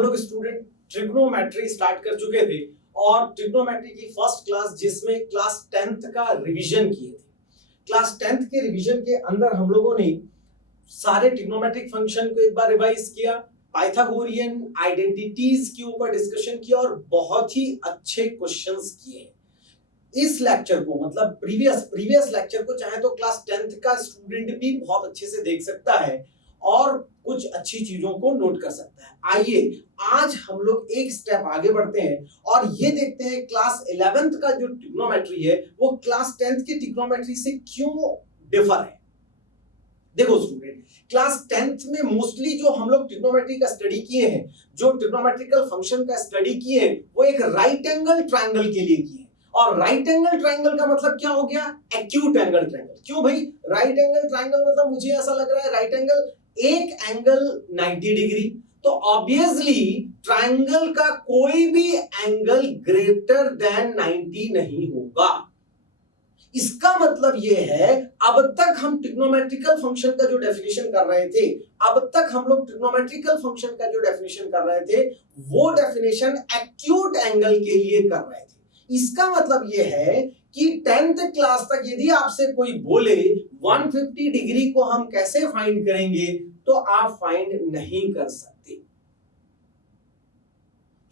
हम लोग student trigonometry start कर चुके थे और ट्रिग्नोमेट्री की फर्स्ट क्लास जिसमें क्लास 10th का रिवीजन किए थे। क्लास 10th के रिवीजन के अंदर हम लोगों ने सारे ट्रिग्नोमेट्रिक फंक्शन को एक बार रिवाइज किया, पाइथागोरियन आइडेंटिटीज के ऊपर डिस्कशन किया और बहुत ही अच्छे क्वेश्चंस किए। इस लेक्चर को मतलब प्रीवियस लेक्चर को चाहे तो क्लास 10th का स्टूडेंट भी बहुत अच्छे से देख सकता है और कुछ अच्छी चीजों को नोट कर सकता है। आइए आज हम लोग एक स्टेप आगे बढ़ते हैं और ये देखते हैं क्लास 11th का जो ट्रिग्नोमेट्री है वो क्लास 10th की ट्रिग्नोमेट्री से क्यों डिफर है। देखो स्टूडेंट, क्लास 10th में मोस्टली जो हम लोग ट्रिग्नोमेट्री का स्टडी किए हैं, जो ट्रिग्नोमेट्रिकल फंक्शन का स्टडी किए हैं, वो एक राइट एंगल ट्रायंगल के लिए किए। और राइट एंगल ट्रायंगल का मतलब क्या हो गया? Acute angle triangle. क्यों भाई? राइट एंगल ट्रायंगल मतलब मुझे ऐसा लग रहा है राइट एंगल एक एंगल 90 डिग्री, तो ऑब्वियसली ट्रायंगल का कोई भी एंगल ग्रेटर देन 90 नहीं होगा। इसका मतलब यह है अब तक हम ट्रिग्नोमेट्रिकल फंक्शन का जो डेफिनेशन कर रहे थे, वो डेफिनेशन एक्यूट एंगल के लिए कर रहे थे। इसका मतलब यह है कि 10th क्लास तक यदि आपसे कोई बोले 150 डिग्री को हम कैसे फाइंड करेंगे, तो आप फाइंड नहीं कर सकते,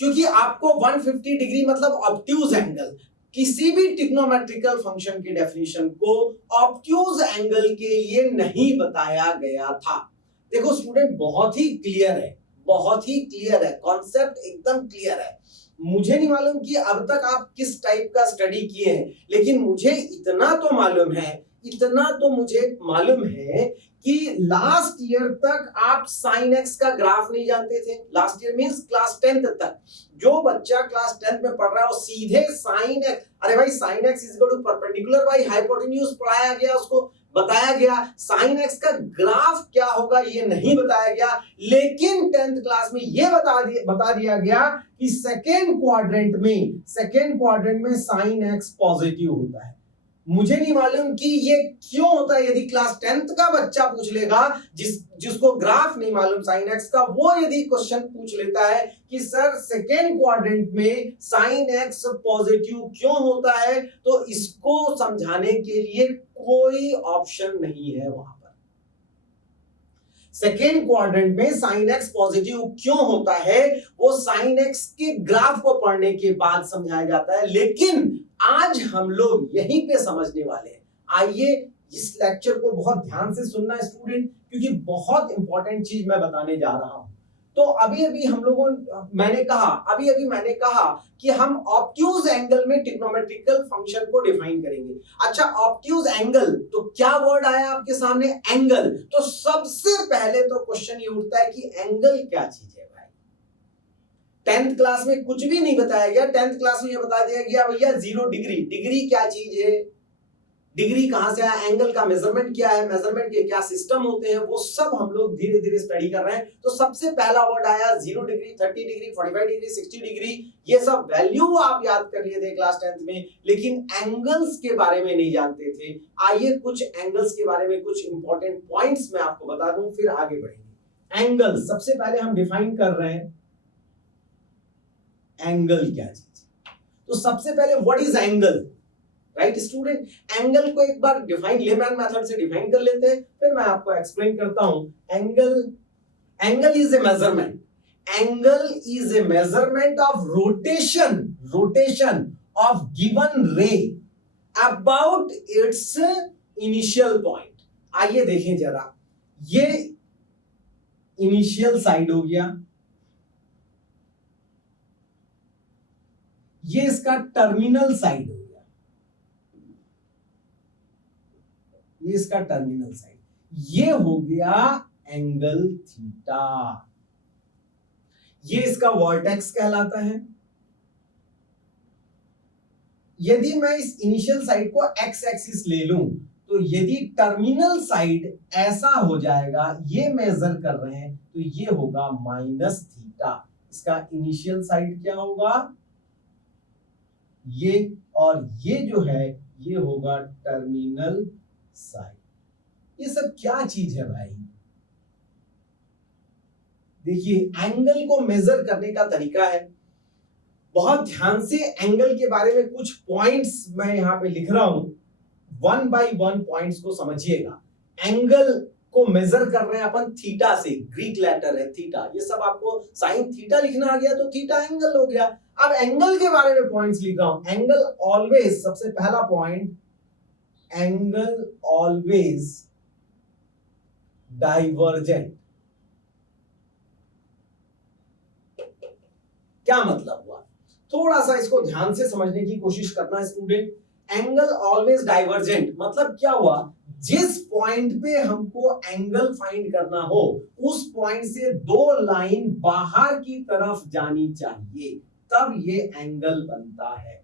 क्योंकि आपको 150 डिग्री मतलब ऑब्ट्यूज एंगल, किसी भी ट्रिग्नोमेट्रिकल फंक्शन की डेफिनेशन को ऑब्ट्यूज एंगल के लिए नहीं बताया गया था। देखो स्टूडेंट, बहुत ही क्लियर है, कॉन्सेप्ट एकदम क्लियर है। मुझे नहीं मालूम कि अब तक आप किस टाइप का स्टडी किए हैं, लेकिन मुझे इतना तो मालूम है कि लास्ट ईयर तक आप साइन एक्स का ग्राफ नहीं जानते थे। Last year means class 10th तक जो बच्चा क्लास 10th में पढ़ रहा है वो सीधे साइन एक्स, अरे भाई sine x is equal to perpendicular by hypotenuse पढ़ाया गया, उसको बताया गया। साइन एक्स का ग्राफ क्या होगा ये नहीं बताया गया, लेकिन 10th क्लास में ये बता दिया गया कि सेकेंड क्वाड्रेंट में साइन एक्स पॉजिटिव होता है। मुझे नहीं मालूम कि ये क्यों होता है। यदि क्लास 10th का बच्चा पूछ लेगा, जिसको ग्राफ नहीं मालूम साइन एक्स का, वो यदि क्वेश्चन पूछ लेता है कि सर सेकेंड क्वाड्रेंट में साइन एक्स पॉजिटिव क्यों होता है, तो इसको समझाने के लिए कोई ऑप्शन नहीं है वहां पर। सेकेंड क्वाड्रेंट में साइन एक्स पॉजिटिव क्यों होता है वो साइन एक्स के ग्राफ को पढ़ने के बाद समझाया जाता है, लेकिन आज हम लोग यहीं पे समझने वाले हैं। आइए इस लेक्चर को बहुत ध्यान से सुनना स्टूडेंट, क्योंकि बहुत इंपॉर्टेंट चीज मैं बताने जा रहा हूं। तो अभी मैंने कहा कि हम ऑब्ट्यूज एंगल में ट्रिग्नोमेट्रिकल फंक्शन को डिफाइन करेंगे। अच्छा, ऑब्ट्यूज एंगल, तो क्या वर्ड आया आपके सामने? एंगल। तो सबसे पहले तो क्वेश्चन ये उठता है कि एंगल क्या चीज है भाई। 10th क्लास में कुछ भी नहीं बताया गया। 10th क्लास में ये बता दिया गया भैया 0 डिग्री। डिग्री क्या चीज है, डिग्री कहां से आया, एंगल का मेजरमेंट क्या है, मेजरमेंट के क्या सिस्टम होते हैं, वो सब हम लोग धीरे धीरे स्टडी कर रहे हैं। तो सबसे पहला वर्ड आया 0 डिग्री, 30 डिग्री, 45 डिग्री, 60 डिग्री। ये सब वैल्यू आप याद कर लिए थे क्लास 10th में, लेकिन एंगल्स के बारे में नहीं जानते थे। आइए कुछ एंगल्स के बारे में कुछ इंपॉर्टेंट पॉइंट्स मैं आपको बता दूं, फिर आगे बढ़ेंगे। एंगल सबसे पहले हम डिफाइन कर रहे हैं, एंगल क्या चीज। तो सबसे पहले what is angle, right student? Angle को एक बार डिफाइन लेमैन मेथड से डिफाइन कर लेते हैं, फिर मैं आपको एक्सप्लेन करता हूं। Angle is a measurement, of rotation of given रे अबाउट इट्स इनिशियल पॉइंट। आइए देखें जरा, ये इनिशियल साइड हो गया, ये इसका टर्मिनल साइड हो गया, ये इसका टर्मिनल साइड, ये हो गया एंगल थीटा, ये इसका वर्टेक्स कहलाता है। यदि मैं इस इनिशियल साइड को एक्स एक्सिस ले लूं, तो यदि टर्मिनल साइड ऐसा हो जाएगा, ये मेजर कर रहे हैं, तो ये होगा माइनस थीटा। इसका इनिशियल साइड क्या होगा, ये, और ये जो है ये होगा टर्मिनल साइड। ये सब क्या चीज है भाई? देखिए एंगल को मेजर करने का तरीका है, बहुत ध्यान से एंगल के बारे में कुछ पॉइंट्स मैं यहां पे लिख रहा हूं, 1 बाय 1 पॉइंट्स को समझिएगा। एंगल को मेजर कर रहे हैं अपन थीटा से, ग्रीक लेटर है थीटा, ये सब आपको साइन थीटा लिखना आ गया तो थीटा एंगल हो गया। अब एंगल के बारे में पॉइंट्स लिख रहा हूं। एंगल ऑलवेज, सबसे पहला पॉइंट, एंगल ऑलवेज डाइवर्जेंट। क्या मतलब हुआ, थोड़ा सा इसको ध्यान से समझने की कोशिश करना स्टूडेंट। एंगल ऑलवेज डाइवर्जेंट मतलब क्या हुआ, जिस पॉइंट पे हमको एंगल फाइंड करना हो उस पॉइंट से दो लाइन बाहर की तरफ जानी चाहिए, तब ये एंगल बनता है।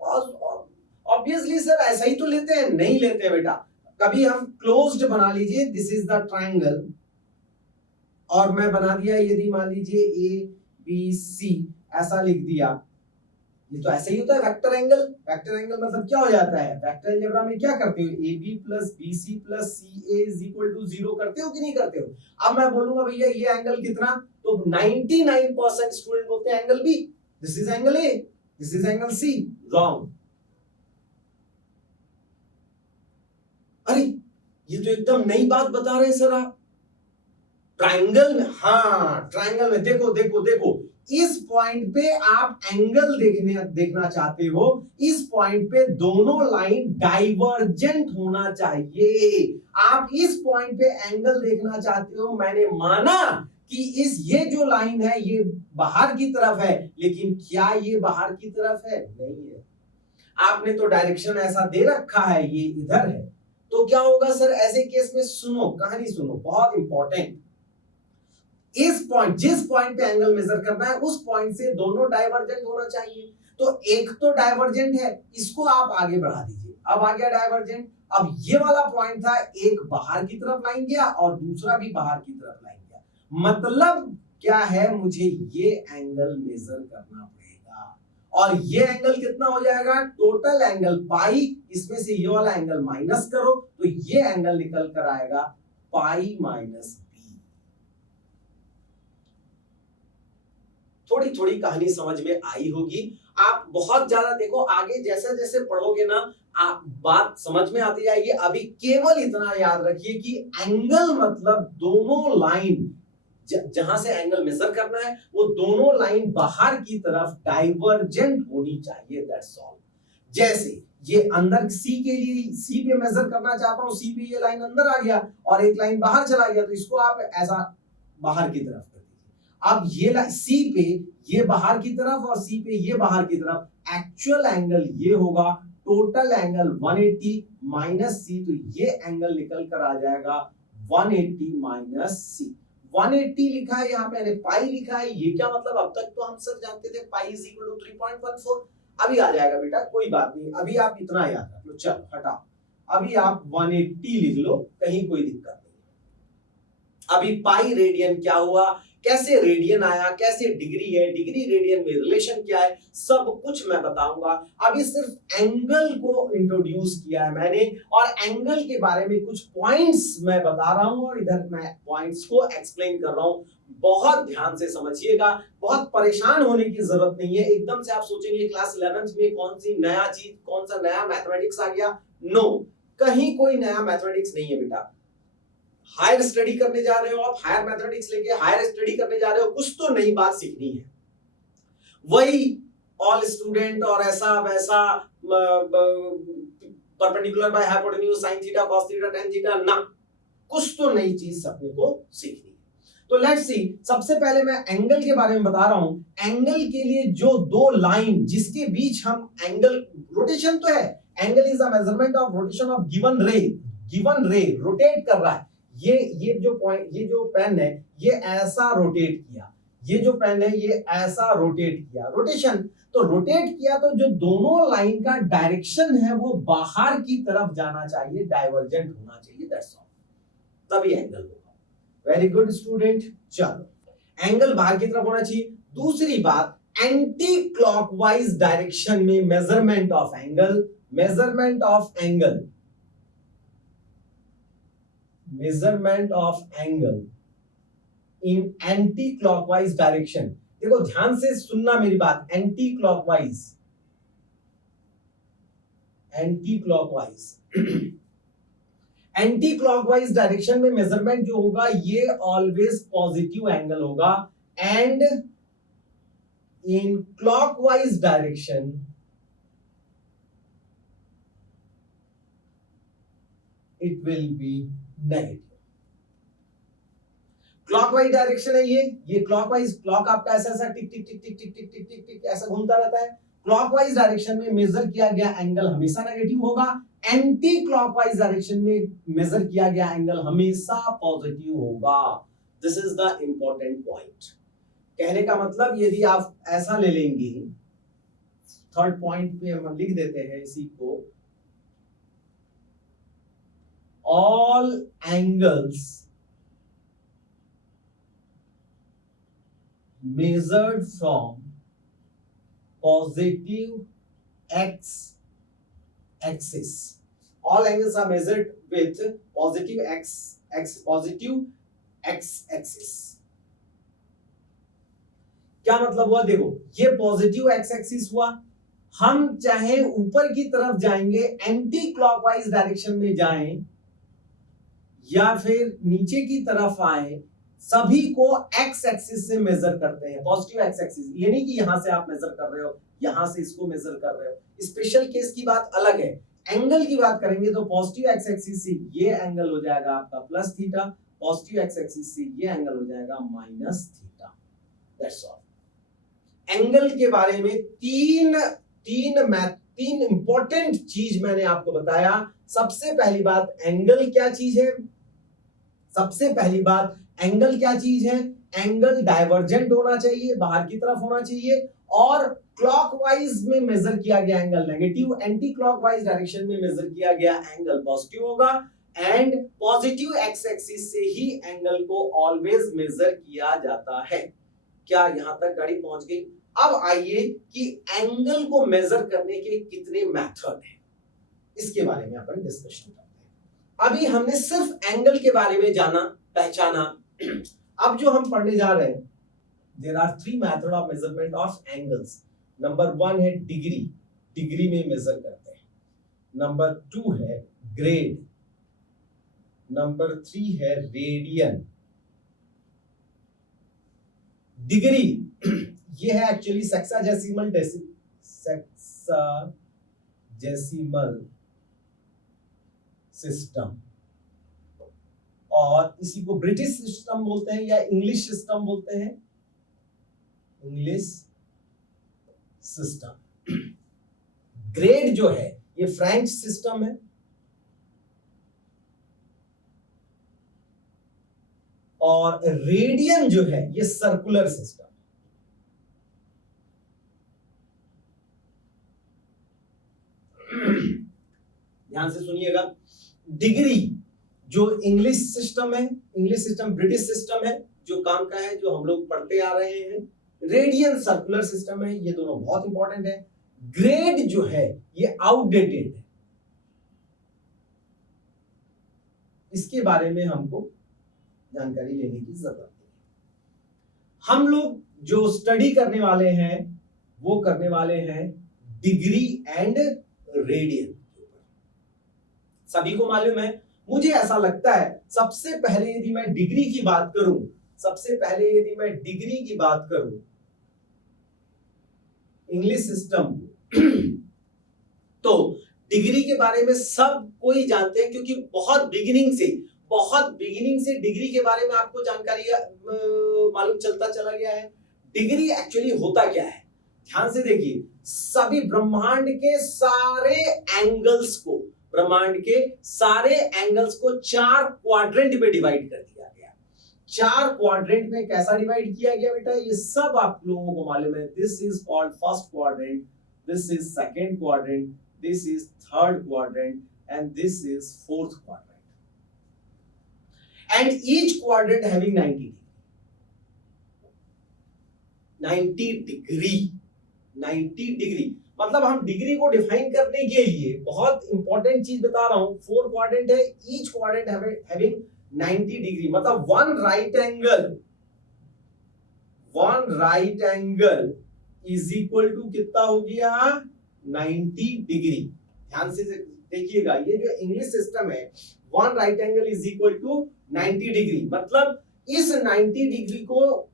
और ऑब्वियसली सर ऐसा ही तो लेते हैं, नहीं लेते बेटा। कभी हम क्लोज्ड बना लीजिए, दिस इज द ट्रायंगल, और मैं बना दिया यदि मान लीजिए ए बी सी, ऐसा लिख दिया, ये तो ऐसे ही होता है वेक्टर एंगल। वेक्टर एंगल मतलब क्या हो जाता है, वेक्टर अलजेब्रा में क्या करते हो, A B plus B C plus C A is equal to 0 करते हो कि नहीं करते हो। अब मैं बोलूंगा भैया ये एंगल कितना, तो 99% स्टूडेंट बोलते हैं angle B, this is angle A, this is angle C. Wrong. अरे ये तो एकदम नई बात बता रहे हैं सर आप। ट्रायंगल में, हाँ ट्रायंगल में देखो देखो देखो, इस पॉइंट पे आप एंगल देखना चाहते हो, इस पॉइंट पे दोनों लाइन डाइवर्जेंट होना चाहिए। आप इस पॉइंट पे एंगल देखना चाहते हो, मैंने माना कि ये जो लाइन है ये बाहर की तरफ है, लेकिन क्या ये बाहर की तरफ है, नहीं है। आपने तो डायरेक्शन ऐसा दे रखा है, ये इधर है, तो क्या होगा सर ऐसे केस में, सुनो कहानी सुनो, बहुत इंपॉर्टेंट। इस पॉइंट, जिस पॉइंट पे एंगल मेजर करना है उस पॉइंट से दोनों डाइवर्जेंट होना चाहिए। तो एक तो डाइवर्जेंट है, इसको आप आगे बढ़ा दीजिए, अब आ गया डाइवर्जेंट। अब ये वाला पॉइंट था, एक बाहर की तरफ लाइन गया और दूसरा भी बाहर की तरफ लाइन गया, मतलब क्या है, मुझे ये एंगल मेजर करना पड़ेगा। और ये एंगल कितना हो जाएगा, टोटल एंगल पाई, इसमें से ये वाला एंगल माइनस करो तो ये एंगल निकल कर आएगा पाई माइनस। थोड़ी थोड़ी कहानी समझ में आई होगी। आप बहुत ज्यादा देखो, आगे जैसे जैसे पढ़ोगे ना आप बात समझ में आती जाएगी। अभी केवल इतना याद रखिए कि एंगल मतलब दोनों लाइन, जहां से एंगल मेजर करना है वो दोनों लाइन बाहर की तरफ डाइवर्जेंट होनी चाहिए, दैट्स ऑल। जैसे ये अंदर सी के लिए, सी पे मेजर करना चाहता हूं, सी पे ये लाइन अंदर आ गया और एक लाइन बाहर चला गया, तो इसको आप ऐसा बाहर की तरफ। अब ये सी पे ये बाहर की तरफ और सी पे ये बाहर की तरफ, एक्चुअल एंगल ये होगा, टोटल एंगल 180 माइनस सी, तो ये एंगल निकल कर आ जाएगा 180 माइनस सी। 180 लिखा है यहाँ पे, पाई लिखा है, ये क्या मतलब, अब तक तो हम सब जानते थे पाई इज इक्वल टू 3.14, अभी आ जाएगा बेटा, कोई बात नहीं, अभी आप इतना याद रख लो, चलो हटाओ, अभी आप 180 लिख लो, कहीं कोई दिक्कत नहीं। अभी पाई रेडियन क्या हुआ, कैसे रेडियन आया, कैसे डिग्री है, डिग्री रेडियन में रिलेशन क्या है, सब कुछ मैं बताऊंगा। अभी सिर्फ एंगल को इंट्रोड्यूस किया है मैंने, और एंगल के बारे में कुछ पॉइंट्स मैं बता रहा हूं और इधर मैं पॉइंट्स को एक्सप्लेन कर रहा हूं। बहुत ध्यान से समझिएगा, बहुत परेशान होने की जरूरत नहीं है। एकदम से आप सोचेंगे क्लास 11th में कौन सी नया चीज, कौन सा नया मैथमेटिक्स आ गया, नो, कहीं कोई नया मैथमेटिक्स नहीं है बेटा। हायर स्टडी करने जा रहे हो आप, हायर मैथमेटिक्स लेके हायर स्टडी करने जा रहे हो, कुछ तो नई बात सीखनी है। वही ऑल स्टूडेंट और ऐसा वैसा perpendicular by hypotenuse sin theta cos theta tan theta, ना, कुछ तो नई चीज अपने को सीखनी है। तो लेट्स सी, सबसे पहले मैं एंगल के बारे में बता रहा हूं। एंगल के लिए जो दो लाइन जिसके बीच हम एंगल, रोटेशन तो है, angle is a measurement of rotation of given रे, गिवन रे रोटेट कर रहा है, ये जो पॉइंट, ये जो पेन है ये ऐसा रोटेट किया, ये जो पेन है ये ऐसा रोटेट किया, रोटेशन, तो रोटेट किया तो जो दोनों लाइन का डायरेक्शन है वो बाहर की तरफ जाना चाहिए, डाइवर्जेंट होना चाहिए, दैट्स ऑल, तभी एंगल होगा। वेरी गुड स्टूडेंट, चलो एंगल बाहर की तरफ होना चाहिए। दूसरी बात, एंटी क्लॉकवाइज डायरेक्शन में measurement of angle, measurement of angle, measurement of angle in anti clockwise direction. देखो ध्यान से सुनना मेरी बात, anti clockwise, anti clockwise anti clockwise direction में मेजरमेंट जो होगा ये ऑलवेज पॉजिटिव एंगल होगा, and in clockwise direction it will be negative. Clockwise direction है ये क्लॉकवाइज, क्लॉक आपका ऐसा ऐसा टिक टिक टिक टिक टिक टिक टिक टिक टिक ऐसा घूमता रहता है। क्लॉकवाइज डायरेक्शन में मेजर किया गया एंगल हमेशा नेगेटिव होगा, एंटी क्लॉकवाइज डायरेक्शन में मेजर किया गया एंगल हमेशा पॉजिटिव होगा। This is the important point. कहने का मतलब यदि आप ऐसा ले लेंगे, थर्ड पॉइंट पे हम लिख देते हैं इसी को, all angles measured from positive x axis, all angles are measured with positive positive x axis। क्या मतलब हुआ? देखो ये पॉजिटिव x एक्सिस हुआ, हम चाहे ऊपर की तरफ जाएंगे एंटी क्लॉकवाइज डायरेक्शन में जाएं या फिर नीचे की तरफ आए, सभी को एक्स एक्सिस से मेजर करते हैं, पॉजिटिव एक्स एक्सिस। ये नहीं कि यहां से आप मेजर कर रहे हो, यहां से इसको मेजर कर रहे हो। स्पेशल केस की बात अलग है। एंगल की बात करेंगे तो पॉजिटिव एक्स एक्सिस से ये एंगल हो जाएगा आपका plus theta, positive x axis से ये एंगल हो जाएगा minus theta. That's all. Angle के बारे में तीन इंपॉर्टेंट चीज मैंने आपको बताया। सबसे पहली बात, एंगल क्या चीज है? सबसे पहली बात, एंगल क्या चीज है? एंगल डाइवर्जेंट होना चाहिए, बाहर की तरफ होना चाहिए, और क्लॉकवाइज में मेजर किया गया angle negative, anti clockwise direction में मेजर किया गया एंगल पॉजिटिव होगा, एंड पॉजिटिव एक्स एक्सिस से ही एंगल को ऑलवेज मेजर किया जाता है। क्या यहां तक गाड़ी पहुंच गई? अब आइए कि एंगल को मेजर करने के कितने मेथड हैं, इसके बारे में अपन डिस्कशन करते हैं। अभी हमने सिर्फ एंगल के बारे में जाना, पहचाना। अब जो हम पढ़ने जा रहे हैं, there are 3 method of measurement of angles. Number 1 है डिग्री, डिग्री में मेजर करते हैं। नंबर 2 है ग्रेड, नंबर 3 है रेडियन। डिग्री ये है एक्चुअली सेक्साजेसिमल सिस्टम, और इसी को ब्रिटिश सिस्टम बोलते हैं या इंग्लिश सिस्टम बोलते हैं, इंग्लिश सिस्टम। ग्रेड जो है ये फ्रेंच सिस्टम है, और रेडियन जो है ये सर्कुलर सिस्टम। ध्यान से सुनिएगा। डिग्री जो इंग्लिश सिस्टम है, इंग्लिश सिस्टम ब्रिटिश सिस्टम है जो काम का है, जो हम लोग पढ़ते आ रहे हैं। रेडियन सर्कुलर सिस्टम है, ये दोनों बहुत इंपॉर्टेंट है। ग्रेड जो है ये आउटडेटेड है, इसके बारे में हमको जानकारी लेने की जरूरत है। हम लोग जो स्टडी करने वाले हैं वो करने वाले हैं डिग्री एंड रेडियन। सभी को मालूम है, मुझे ऐसा लगता है सबसे पहले यदि मैं डिग्री की बात करूं, इंग्लिश सिस्टम तो डिग्री के बारे में सब कोई जानते हैं, क्योंकि बहुत बिगिनिंग से डिग्री के बारे में आपको जानकारी मालूम चलता चला गया है। डिग्री एक्चुअली होता क्या है, ध्यान से देखिए। सभी ब्रह्मांड के सारे एंगल्स को 4 क्वाड्रेंट में डिवाइड कर दिया गया। 4 क्वाड्रेंट में कैसा डिवाइड किया गया बेटा, ये सब आप लोगों को मालूम है। This is called first quadrant, this is second quadrant, this is third quadrant, and this is fourth quadrant, and each quadrant having 90 degree. मतलब हम डिग्री को डिफाइन करने के लिए बहुत इंपॉर्टेंट चीज बता रहा हूं। 4 क्वाड्रेंट है, ईच क्वाड्रेंट हैविंग 90 डिग्री, मतलब 1 right angle one right angle is equal to कितना हो गया 90 डिग्री। ध्यान से देखिएगा, ये जो इंग्लिश सिस्टम है one right angle is equal to 90 degree, मतलब इस 90 डिग्री को,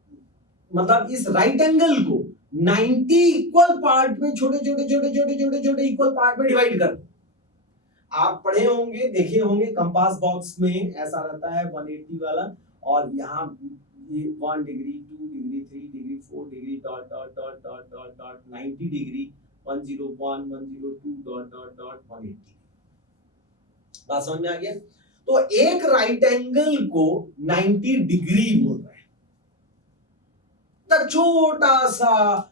मतलब इस राइट एंगल को 90 इक्वल पार्ट में छोटे छोटे छोटे छोटे छोटे छोटे इक्वल पार्ट में डिवाइड कर दो। आप पढ़े होंगे, देखे होंगे, कंपास बॉक्स में ऐसा रहता है 180 वाला, और यहाँ ये 1 degree 2 degree 3 degree 4 degree dot dot dot dot dot dot 90 degree 101 102 dot dot dot 180। बात समझ में आ गया? तो एक राइट एंगल को 90 डिग्री बोल रहे हैं, तो छोटा सा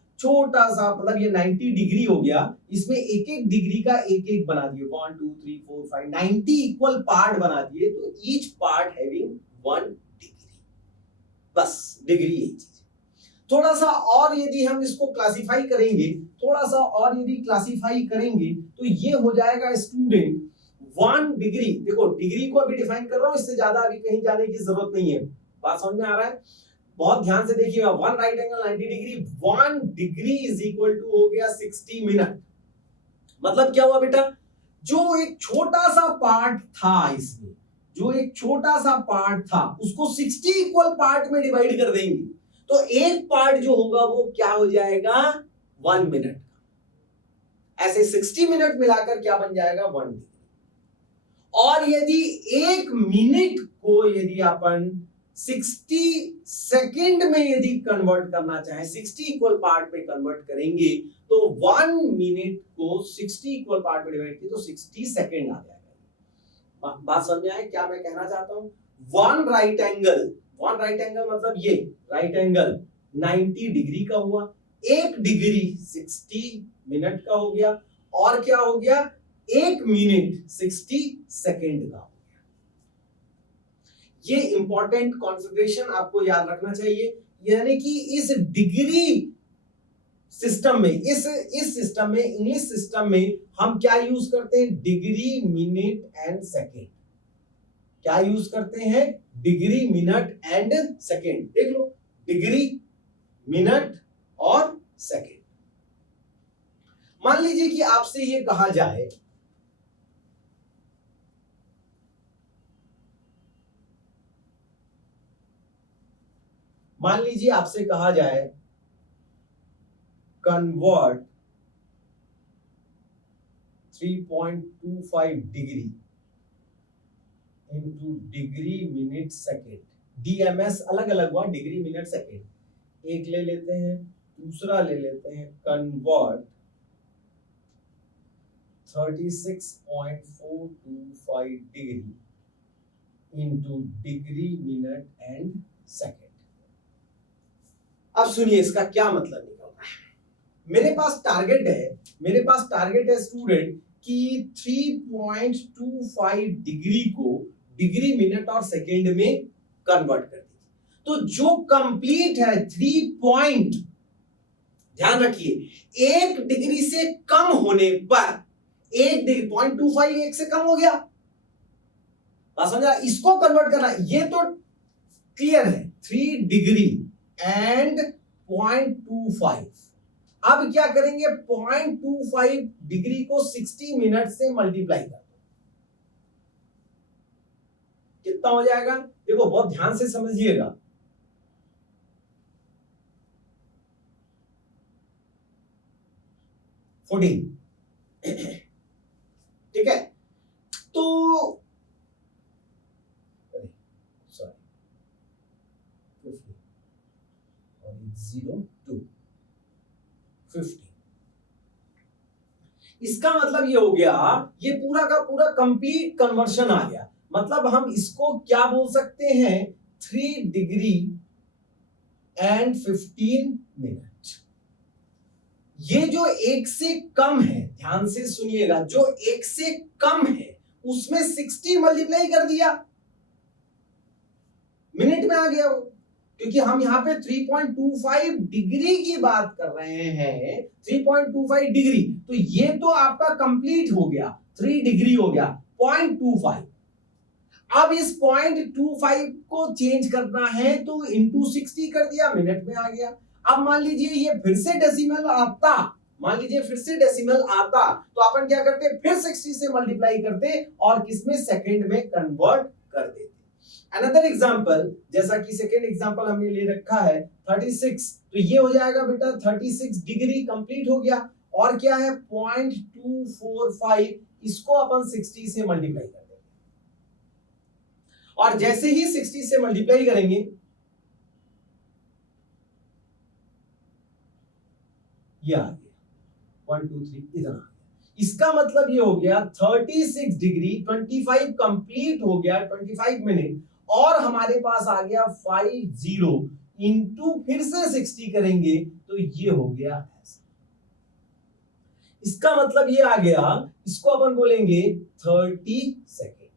मतलब ये 90 डिग्री हो गया, इसमें एक एक डिग्री का एक एक बना दिए, 1 2 3 4 5 90 इक्वल पार्ट बना दिए, तो ईच पार्ट हैविंग 1 डिग्री, बस डिग्री यही चीज। थोड़ा सा और यदि हम इसको क्लासिफाई करेंगे, तो ये हो जाएगा स्टूडेंट 1 डिग्री। देखो डिग्री को अभी डिफाइन कर रहा हूं, इससे ज्यादा अभी कहीं जाने की जरूरत नहीं है। बात समझ में आ रहा है? बहुत ध्यान से देखिएगा, one right angle 90 degree, 1 degree is equal to हो गया 60 मिनट। मतलब क्या हुआ बेटा, जो एक छोटा सा पार्ट था इसमें, जो एक छोटा सा पार्ट था उसको 60 इक्वल पार्ट में डिवाइड कर देंगे, तो एक पार्ट जो होगा वो क्या हो जाएगा 1 मिनट। ऐसे 60 मिनट मिलाकर क्या बन जाएगा 1 डिग्री। और यदि 1 मिनट को यदि अपन 60 सेकंड में यदि कन्वर्ट करना चाहे, 60 इक्वल पार्ट में कन्वर्ट करेंगे, तो 1 मिनट को 60 इक्वल पार्ट में डिवाइड किए तो 60 सेकंड आ जाएगा। बात समझ में आए क्या मैं कहना चाहता हूं? वन राइट एंगल मतलब ये राइट एंगल 90 डिग्री का हुआ, 1 डिग्री 60 मिनट का हो गया, और क्या हो गया 1 मिनट 60 सेकंड का। ये इंपॉर्टेंट कॉन्फ़िगरेशन आपको याद रखना चाहिए, यानी कि इस डिग्री सिस्टम में, इस सिस्टम में, इंग्लिश सिस्टम में हम क्या यूज करते हैं? Degree, minute and second. क्या यूज करते हैं? Degree, minute and second. देख लो, डिग्री, मिनट और सेकेंड। मान लीजिए कि आपसे ये कहा जाए convert 3.25 degree into degree minute second. DMs अलग अलग हुआ, डिग्री मिनट सेकेंड। एक ले लेते हैं, दूसरा ले लेते हैं convert 36.425 degree into degree minute and second. अब सुनिए इसका क्या मतलब निकल रहा है। मेरे पास टारगेट है स्टूडेंट कि 3.25 डिग्री को डिग्री, मिनट और सेकेंड में कन्वर्ट कर दीजिए। तो जो कंप्लीट है 3 पॉइंट, ध्यान रखिए, 1 डिग्री से कम होने पर 1 डिग्री 0.25 1 से कम हो गया, बात समझा? इसको कन्वर्ट करना, ये तो क्लियर है, 3 डिग्री एंड 0.25। अब क्या करेंगे, 0.25 डिग्री को 60 मिनट से मल्टीप्लाई कर दो, कितना हो जाएगा? देखो बहुत ध्यान से समझिएगा, 14। ठीक है, तो 0 2 50। इसका मतलब ये हो गया, ये पूरा का पूरा कंप्लीट कन्वर्शन आ गया। मतलब हम इसको क्या बोल सकते हैं, 3 डिग्री एंड 15 मिनट। ये जो 1 से कम है, ध्यान से सुनिएगा, जो 1 से कम है उसमें 60 मल्टीप्लाई कर दिया, मिनट में आ गया वो, क्योंकि हम यहाँ पे 3.25 डिग्री की बात कर रहे हैं, 3.25 डिग्री, तो ये तो आपका कंप्लीट हो गया, 3 डिग्री हो गया 0.25। अब इस 0.25 को चेंज करना है तो इंटू 60 कर दिया, मिनट में आ गया। अब मान लीजिए ये फिर से डेसिमल आता, मान लीजिए फिर से डेसिमल आता तो अपन क्या करते, फिर 60 से मल्टीप्लाई करते और किसमें, सेकंड में कन्वर्ट कर देते। अनदर एग्जांपल, जैसा कि सेकंड एग्जांपल हमने ले रखा है 36, तो ये हो जाएगा बेटा 36 डिग्री कंप्लीट हो गया। और क्या है 0.245, इसको अपन 60 से मल्टीप्लाई कर देंगे और जैसे ही 60 से मल्टीप्लाई करेंगे ये आ गया 1 2 3 इतना। इसका मतलब ये हो गया 36 डिग्री 25 कंप्लीट हो गया 25 मिनट और हमारे पास आ गया 50 इंटू फिर से 60 करेंगे तो ये हो गया ऐसा। इसका मतलब ये आ गया, इसको अपन बोलेंगे 30 सेकेंड।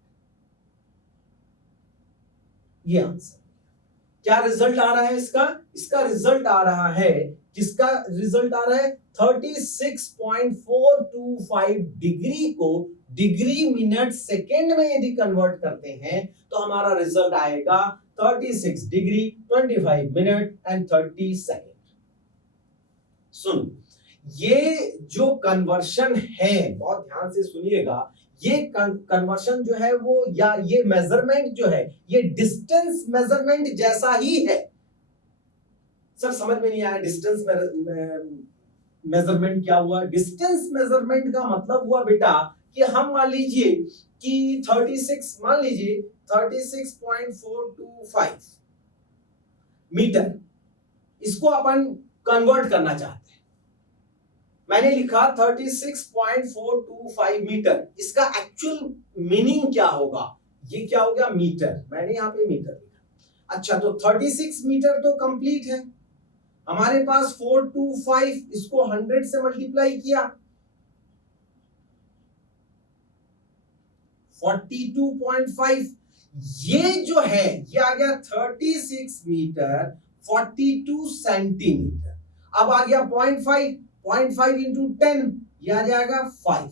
ये आंसर क्या रिजल्ट आ रहा है इसका, इसका रिजल्ट आ रहा है, किसका रिजल्ट आ रहा है 36.425 डिग्री को डिग्री मिनट सेकेंड में यदि कन्वर्ट करते हैं तो हमारा रिजल्ट आएगा 36 डिग्री 25 मिनट एंड 30 सेकेंड। सुन, ये जो कन्वर्शन है बहुत ध्यान से सुनिएगा, ये कन्वर्शन जो है वो या ये मेजरमेंट जो है ये डिस्टेंस मेजरमेंट जैसा ही है। सर समझ में नहीं आया, डिस्टेंस मेजरमेंट क्या हुआ? डिस्टेंस मेजरमेंट का मतलब हुआ बेटा कि हम मान लीजिए कि 36 मान लीजिए 36.425 मीटर, इसको अपन कन्वर्ट करना चाहते हैं। मैंने लिखा 36.425 मीटर, इसका एक्चुअल मीनिंग क्या होगा? ये क्या हो गया मीटर, मैंने यहां पे मीटर लिखा। अच्छा तो 36 मीटर तो कंप्लीट है हमारे पास, 425 इसको 100 से मल्टीप्लाई किया 42.5, ये जो है ये आ गया 36 मीटर 42 सेंटीमीटर। अब आ गया 0.5 इंटू 10, ये आ जाएगा 5,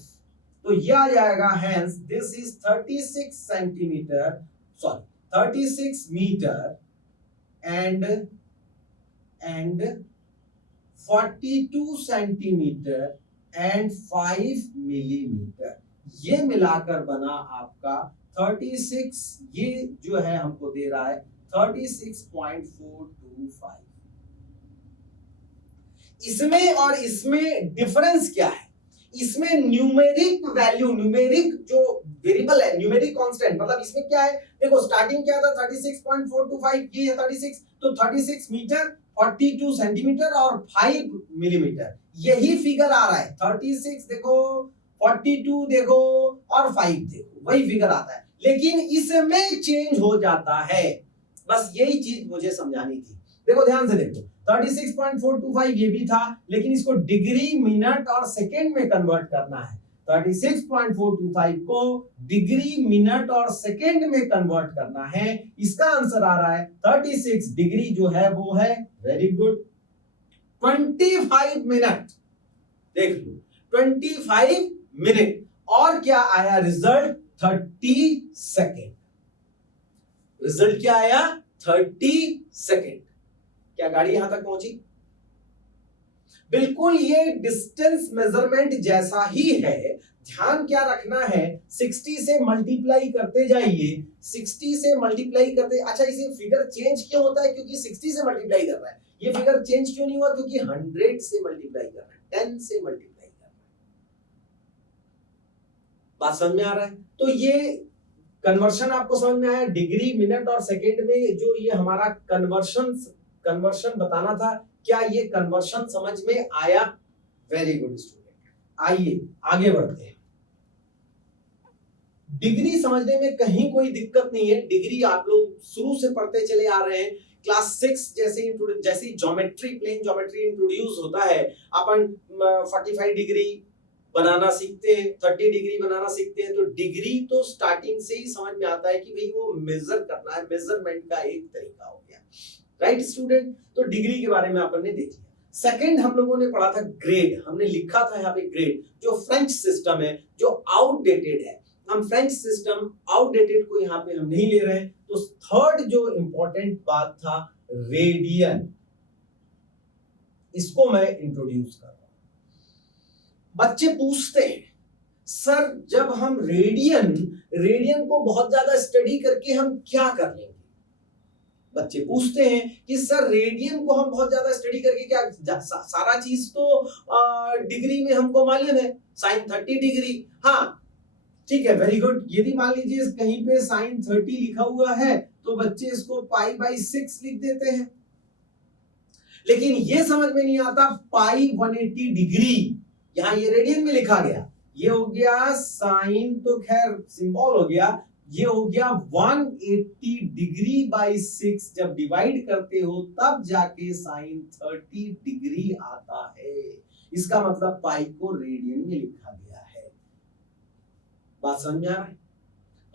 तो ये आ जाएगा hence this is 36 centimetre sorry 36 metre and 42 centimetre and 5 millimetre, ये मिलाकर बना आपका 36, ये जो है हमको दे रहा है 36.425। इसमें और इसमें डिफरेंस क्या है? इसमें न्यूमेरिक वैल्यू, न्यूमेरिक जो वेरिएबल है, न्यूमेरिक कांस्टेंट, मतलब इसमें क्या है, देखो स्टार्टिंग क्या था 36.425, ये है 36, तो 36 मीटर 42 सेंटीमीटर और 5 मिलीमीटर, यही फिगर आ रहा है। 36 देखो, 42 देखो और 5 देखो, वही फिगर आता है, लेकिन इसमें चेंज हो जाता है। बस यही चीज मुझे समझानी थी। देखो ध्यान से देखो, 36.425 ये भी था, लेकिन इसको डिग्री मिनट और सेकेंड में कन्वर्ट करना है। 36.425 को डिग्री मिनट और सेकेंड में कन्वर्ट करना है। इसका आंसर आ रहा है 36 डिग्री जो है वो है, वेरी गुड, 25 मिनट। देख लो 25 मिनट, और क्या आया रिजल्ट 30 सेकेंड। रिजल्ट क्या आया 30 सेकेंड। क्या गाड़ी यहां तक पहुंची? बिल्कुल ये डिस्टेंस मेजरमेंट जैसा ही है। ध्यान क्या रखना है, 60 से मल्टीप्लाई करते जाइए, 60 से मल्टीप्लाई करते, अच्छा इसे फिगर चेंज क्यों होता है? क्योंकि 60 से मल्टीप्लाई कर रहा है। ये फिगर चेंज क्यों नहीं हुआ? क्योंकि 100 से मल्टीप्लाई कर रहा है, 10 से मल्टीप्लाई कर रहा है। बात समझ में आ रहा है? तो ये कन्वर्शन आपको समझ में आया, डिग्री मिनट और सेकेंड में जो ये हमारा कन्वर्शन बताना था, क्या ये कन्वर्शन समझ में आया? वेरी गुड स्टूडेंट, आइए आगे बढ़ते हैं। डिग्री समझने में कहीं कोई दिक्कत नहीं है, डिग्री आप लोग शुरू से पढ़ते चले आ रहे हैं। क्लास 6 जैसे ज्योमेट्री, प्लेन ज्योमेट्री इंट्रोड्यूस होता है, अपन 45 डिग्री बनाना सीखते हैं, 30 डिग्री बनाना सीखते हैं, तो डिग्री तो स्टार्टिंग से ही समझ में आता है कि भाई वो मेजर करना है, मेजरमेंट का एक तरीका हो गया, राइट स्टूडेंट? तो डिग्री के बारे में अपन ने देख लिया। सेकंड हम लोगों ने पढ़ा था ग्रेड, हमने लिखा था यहाँ पे ग्रेड, जो फ्रेंच सिस्टम है, जो आउटडेटेड है। हम फ्रेंच सिस्टम आउटडेटेड को यहाँ पे हम नहीं ले रहे हैं। तो थर्ड जो इंपॉर्टेंट बात था रेडियन, इसको मैं इंट्रोड्यूस कर रहा हूं। बच्चे पूछते हैं सर जब हम रेडियन को बहुत ज्यादा स्टडी करके हम क्या कर लेंगे। बच्चे पूछते हैं कि सर रेडियन को हम बहुत ज्यादा स्टडी करके क्या, सारा चीज तो डिग्री में हमको मालूम है, साइन 30 डिग्री। हाँ ठीक है, वेरी गुड। यदि मान लीजिए कहीं पे साइन 30 लिखा हुआ है तो बच्चे इसको पाई बाई 6 लिख देते हैं, लेकिन ये समझ में नहीं आता पाई 180 डिग्री, यहां ये रेडियन में लिखा गया, ये हो गया साइन तो खैर सिंबल हो गया, ये हो गया 180 डिग्री बाई 6, जब डिवाइड करते हो तब जाके साइन 30 डिग्री आता है। इसका मतलब पाई को रेडियन में लिखा गया है। बात समझ में आ रहा है?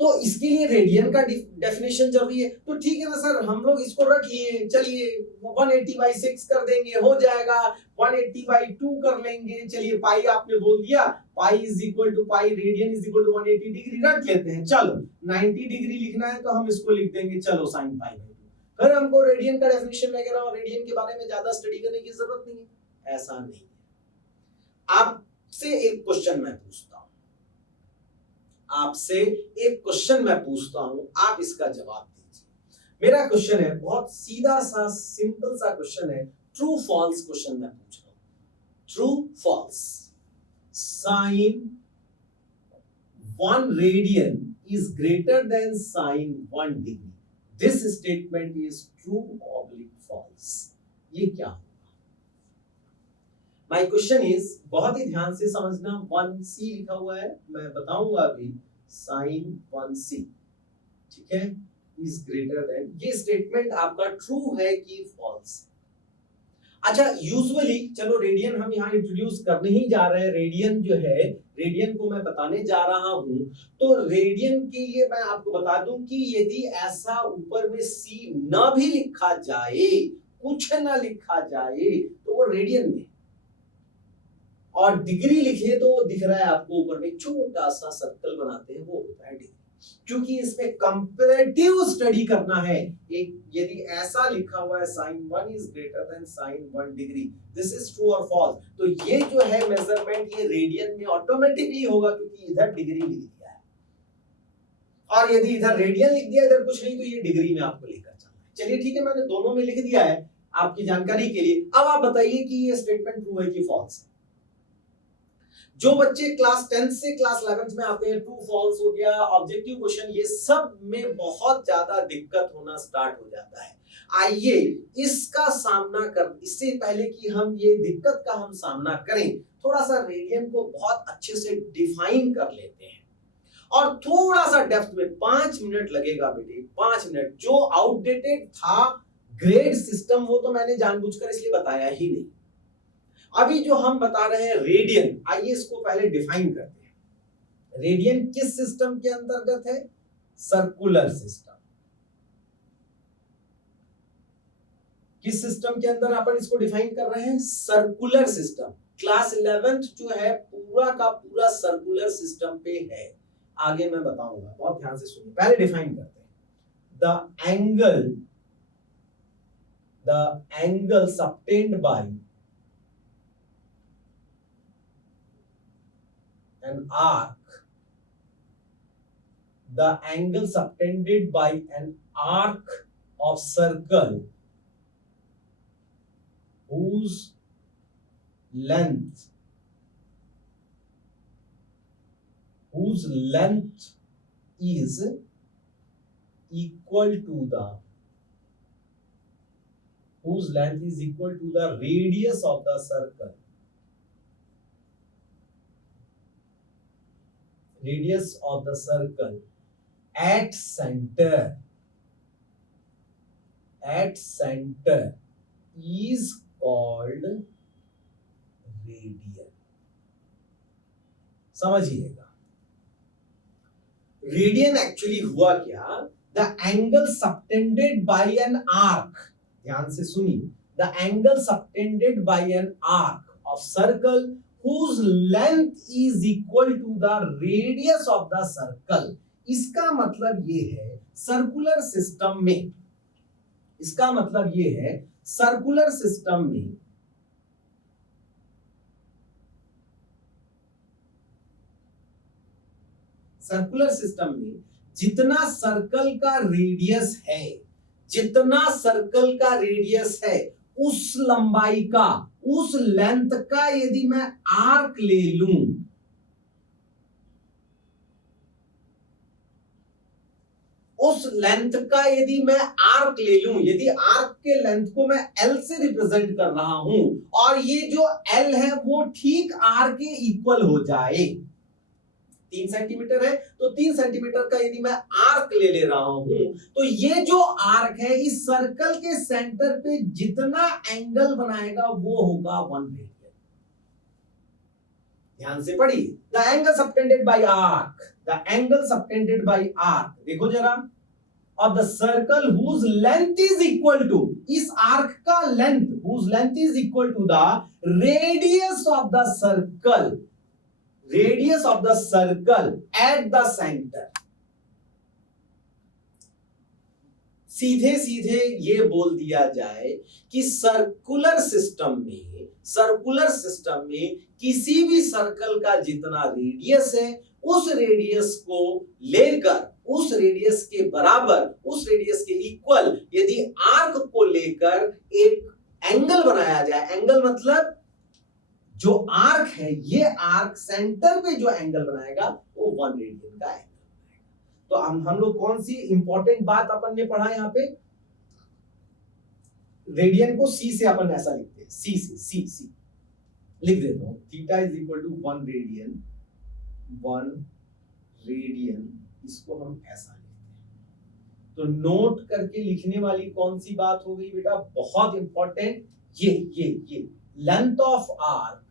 तो इसके लिए रेडियन का डेफिनेशन जरूरी है। तो ठीक है ना सर, हम लोग इसको रख लिए, चलिए 180 बाई 6 कर देंगे, हो जाएगा। 180 बाई 2 कर लेंगे, चलिए पाई आपने बोल दिया, pi is equal to pi, radian is equal to 180 degree रख लेते हैं। चलो 90 डिग्री लिखना है तो हम इसको लिख देंगे चलो साइन पाई बाई 2। फिर हमको रेडियन का डेफिनेशन वगैरह और रेडियन के बारे में ज्यादा स्टडी करने की जरूरत नहीं है, ऐसा नहीं है। आपसे एक क्वेश्चन मैं पूछता हूं, आप इसका जवाब दीजिए। मेरा क्वेश्चन है बहुत सीधा सा सिंपल सा क्वेश्चन है, ट्रू फॉल्स क्वेश्चन मैं पूछ रहा हूं। True false, sine 1 radian is greater than sine 1 degree, this statement is true oblique false. ये क्या होगा? माय क्वेश्चन इज, बहुत ही ध्यान से समझना, 1c लिखा हुआ है, मैं बताऊंगा अभी, साइन 1c, ठीक है, इज ग्रेटर देन, ये स्टेटमेंट आपका ट्रू है कि फॉल्स? अच्छा यूजुअली, चलो रेडियन हम यहाँ इंट्रोड्यूस करने ही जा रहे हैं, रेडियन जो है, रेडियन को मैं बताने जा रहा हूं। तो रेडियन के लिए मैं आपको बता दूं कि यदि ऐसा ऊपर में c ना भी लिखा जाए, कुछ ना लिखा जाए, तो वो रेडियन में, और डिग्री लिखे तो दिख रहा है आपको ऊपर में छोटा सा सर्कल बनाते हैं, वो होता है डिग्री। क्योंकि इसमें कंपैरेटिव स्टडी करना है। एक यदि ऐसा लिखा हुआ है sine 1 is greater than sine 1 degree, this is true और फॉल्स, तो ये जो है मेजरमेंट ये रेडियन में ऑटोमेटिकली होगा क्योंकि इधर डिग्री लिख दिया है, और यदि इधर रेडियन लिख दिया, इधर कुछ नहीं, तो ये डिग्री में आपको लेकर चलना है। चलिए ठीक है, मैंने दोनों में लिख दिया है आपकी जानकारी के लिए। अब आप बताइए कि ये स्टेटमेंट ट्रू है कि फॉल्स है। जो बच्चे क्लास 10 से क्लास 11 में आते हैं, ट्रू फॉल्स हो गया, ऑब्जेक्टिव क्वेश्चन, ये सब में बहुत ज्यादा दिक्कत होना स्टार्ट हो जाता है। आइए इसका सामना कर, इससे पहले कि हम ये दिक्कत का हम सामना करें, थोड़ा सा रेडियन को बहुत अच्छे से डिफाइन कर लेते हैं, और थोड़ा सा डेप्थ में, 5 मिनट लगेगा बेटे, 5 मिनट। जो आउटडेटेड था ग्रेड सिस्टम, वो तो मैंने जानबूझकर इसलिए बताया ही नहीं। अभी जो हम बता रहे हैं रेडियन, आइए इसको पहले डिफाइन करते हैं। रेडियन किस सिस्टम के अंतर्गत है? Circular system. किस सिस्टम के अंदर अपन इसको डिफाइन कर रहे हैं? Circular system. क्लास 11 जो है पूरा का पूरा सर्कुलर सिस्टम पे है, आगे मैं बताऊंगा, बहुत ध्यान से सुनिए। पहले डिफाइन करते हैं। The angle subtended by an arc, the angle subtended by an arc of circle whose length is equal to the radius of the circle. Radius of the circle at center is called radian. समझिएगा, radian actually हुआ क्या? The angle subtended bye an arc, ध्यान से सुनिए, the angle subtended bye an arc of circle whose length is equal to the radius of the circle। इसका मतलब ये है सर्कुलर सिस्टम में, इसका मतलब ये है सर्कुलर सिस्टम में सर्कुलर सिस्टम में जितना सर्कल का रेडियस है, जितना सर्कल का रेडियस है उस लंबाई का, उस लेंथ का यदि मैं आर्क ले लूं, उस लेंथ का यदि मैं आर्क ले लूं, यदि आर्क के लेंथ को मैं L से रिप्रेजेंट कर रहा हूं और ये जो L है वो ठीक R के इक्वल हो जाए, 3 सेंटीमीटर है तो 3 सेंटीमीटर का यदि मैं आर्क ले रहा हूं तो ये जो आर्क है इस सर्कल के सेंटर पे जितना एंगल बनाएगा वो होगा 1 रेडियन। ध्यान से पढ़िए, the angle subtended bye arc, the angle subtended bye arc, देखो जरा, of the circle whose length is equal to, इस आर्क का length, whose length is equal to the radius of the circle, radius of the circle at the center। सीधे सीधे ये बोल दिया जाए कि सर्कुलर सिस्टम में किसी भी सर्कल का जितना रेडियस है उस रेडियस को लेकर, उस रेडियस के बराबर, उस रेडियस के इक्वल यदि आर्क को लेकर एक एंगल बनाया जाए, एंगल मतलब जो आर्क है, ये आर्क सेंटर पे जो एंगल बनाएगा वो 1 रेडियन का एंगल। तो हम लोग कौन सी इंपॉर्टेंट बात अपन ने पढ़ा यहाँ पे, रेडियन को सी से अपन ऐसा लिखते हैं, सी से, सी लिख देता हूं, theta is equal to 1 radian, 1 radian, इसको हम ऐसा लिखते हैं। तो नोट करके लिखने वाली कौन सी बात हो गई बेटा, बहुत इंपॉर्टेंट, ये length of arc,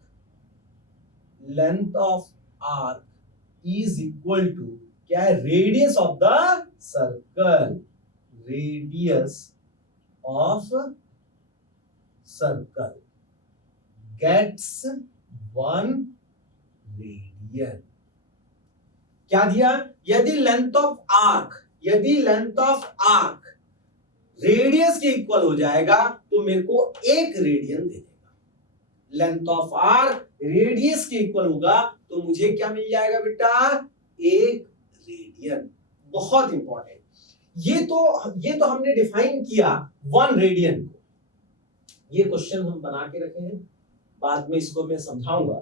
length of arc is equal to क्या है, radius of the circle, radius of circle gets 1 radian. क्या दिया, यदि लेंथ ऑफ आर्क, यदि लेंथ ऑफ आर्क रेडियस के इक्वल हो जाएगा तो मेरे को 1 रेडियन दे देगा। लेंथ ऑफ आर्क रेडियस के इक्वल होगा तो मुझे क्या मिल जाएगा बेटा, 1 रेडियन। बहुत इंपॉर्टेंट, ये तो हमने डिफाइन किया 1 रेडियन को, ये क्वेश्चन हम बना के रखे हैं, बाद में इसको मैं समझाऊंगा।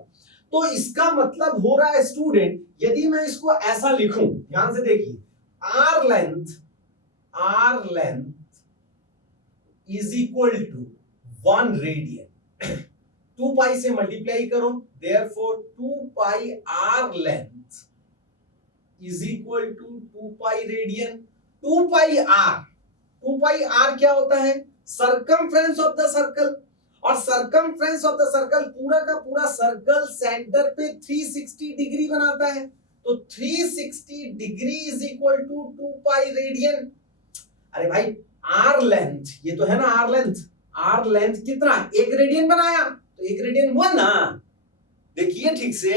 तो इसका मतलब हो रहा है स्टूडेंट, यदि मैं इसको ऐसा लिखूं, ध्यान से देखिए, r length is equal to 1 radian, 2 pi से मल्टीप्लाई करो, therefore 2 pi r length is equal to 2 pi radian. 2 pi r क्या होता है, सरकमफ्रेंस ऑफ द सर्कल, और सरकमफ्रेंस ऑफ द सर्कल पूरा का पूरा सर्कल सेंटर पे 360 डिग्री बनाता है, तो 360 degree is equal to 2 pi radian. अरे भाई आर लेंथ, ये तो है ना आर लेंथ कितना, 1 रेडियन बनाया, तो 1 रेडियन हुआ ना, देखिए ठीक से,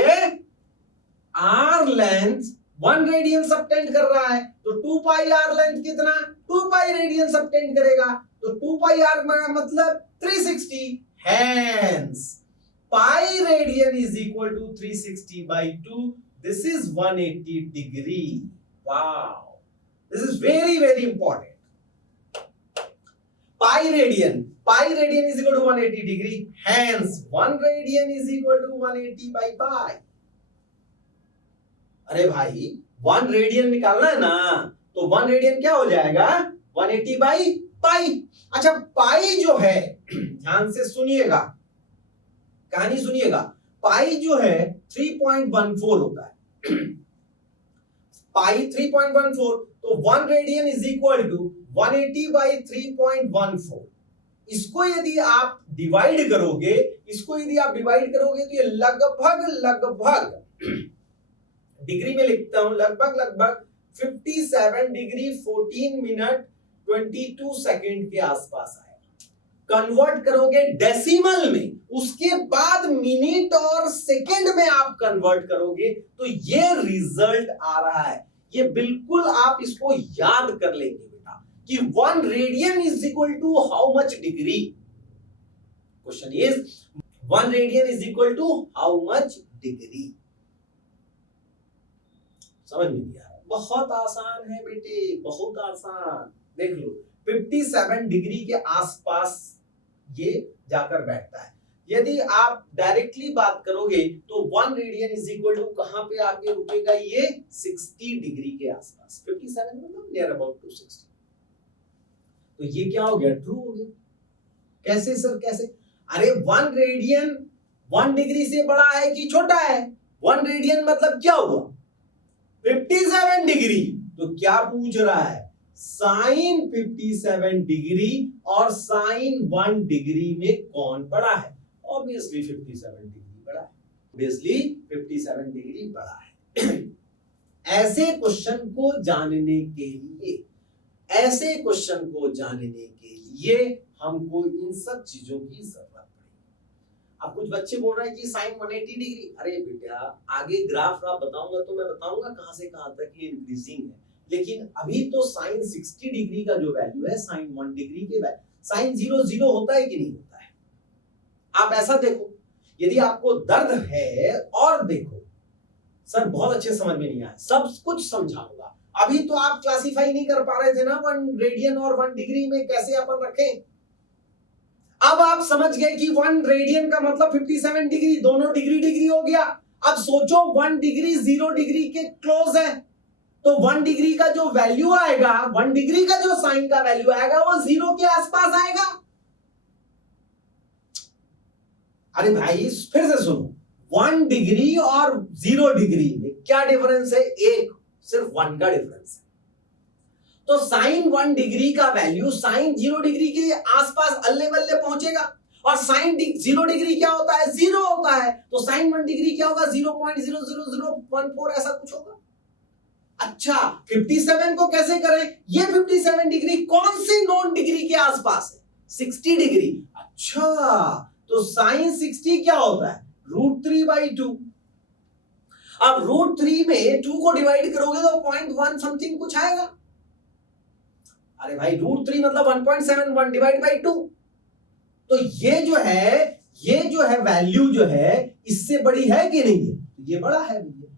आर लेंथ 1 रेडियन सबटेंड कर रहा है, तो 2 पाई आर लेंथ कितना, 2 पाई रेडियन सबटेंड करेगा, तो 2 पाई आर मतलब 360, hence pi radian is equal to 360 by 2, this is 180 degree। wow, this is very very important, pi radian is equal to 180 degree, hence 1 radian is equal to 180 by pi। अरे भाई 1 radian निकालना है ना, तो 1 radian क्या हो जाएगा, 180 by pi. अच्छा पाई जो है, ध्यान से सुनिएगा, कहानी सुनिएगा, पाई जो है 3.14 होता है, पाई 3.14, तो 1 radian is equal to 180 by 3.14। इसको यदि आप डिवाइड करोगे, तो ये लगभग डिग्री में लिखता हूं, लगभग 57 डिग्री 14 मिनट 22 सेकेंड के आसपास आएगा। कन्वर्ट करोगे डेसिमल में, उसके बाद मिनट और सेकंड में आप कन्वर्ट करोगे, तो ये रिजल्ट आ रहा है। ये बिल्कुल आप इसको याद कर लेंगे बेटा कि 1 radian is equal to how much degree. Question is 1 radian is equal to how much degree. समझ में नहीं आ रहा? बहुत आसान है बेटे, बहुत आसान। देख लो 57 डिग्री के आसपास ये जाकर बैठता है। यदि आप डायरेक्टली बात करोगे तो 1 रेडियन इज इक्वल टू कहां पे आके रुकेगा, ये 60 डिग्री के आसपास। 57 मतलब नियर अबाउट टू 60। तो ये क्या हो गया, ट्रू हो गया। कैसे सर, कैसे? अरे 1 रेडियन 1 डिग्री से बड़ा है कि छोटा है? 1 रेडियन मतलब क्या हुआ, 57 डिग्री। तो क्या पूछ रहा है, साइन 57 डिग्री और साइन 1 डिग्री में कौन बड़ा है? ऑब्वियसली 57 डिग्री बड़ा है, ऑब्वियसली 57 डिग्री बड़ा है। ऐसे क्वेश्चन को जानने के लिए, ऐसे क्वेश्चन को जानने के लिए हमको इन सब चीजों की जरूरत पड़ेगी। अब कुछ बच्चे बोल रहे हैं कि साइन 180 डिग्री। अरे बेटा आगे ग्राफ आप बताऊंगा तो मैं बताऊंगा कहां से कहां तक ये इंक्रीजिंग है, लेकिन अभी तो साइन 60 डिग्री का जो वैल्यू है साइन 1 डिग्री के वैल्यू, साइन 0 0 होता है कि नहीं होता है? आप ऐसा देखो, यदि आपको दर्द है, और देखो सर बहुत अच्छे समझ में नहीं आया, सब कुछ समझाऊंगा। अभी तो आप क्लासिफाई नहीं कर पा रहे थे ना 1 रेडियन और 1 डिग्री में कैसे अपन रखें। अब आप समझ गए कि 1 रेडियन का मतलब 57 डिग्री, दोनों डिग्री डिग्री हो गया। अब सोचो 1 डिग्री 0 डिग्री के क्लोज है, तो 1 डिग्री का जो वैल्यू आएगा, 1 डिग्री का जो साइन का वैल्यू आएगा वो 0 के आसपास आएगा। अरे भाई फिर से सुनो, 1 डिग्री और 0 डिग्री में क्या डिफरेंस है? एक, सिर्फ 1 का डिफरेंस है। तो साइन 1 डिग्री का वैल्यू साइन 0 डिग्री के आसपास अल्ले बल्ले पहुंचेगा, और साइन 0 डिग्री क्या होता है? 0 होता है। तो साइन 1 डिग्री क्या होगा? 0.00014 ऐसा कुछ होगा। अच्छा 57 को कैसे करें? ये 57 डिग्री कौन सी नॉन डिग्री के आसपास है? 60 डिग्री। अच्छा तो साइन 60 क्या होता है? √3/2। अब √3 में 2 को डिवाइड करोगे तो 0.1 समथिंग कुछ आएगा। अरे भाई √3 मतलब 1.71 डिवाइड बाई 2। तो ये जो है वैल्यू जो है इससे बड़ी है कि नहीं है? ये बड़ा है भैया।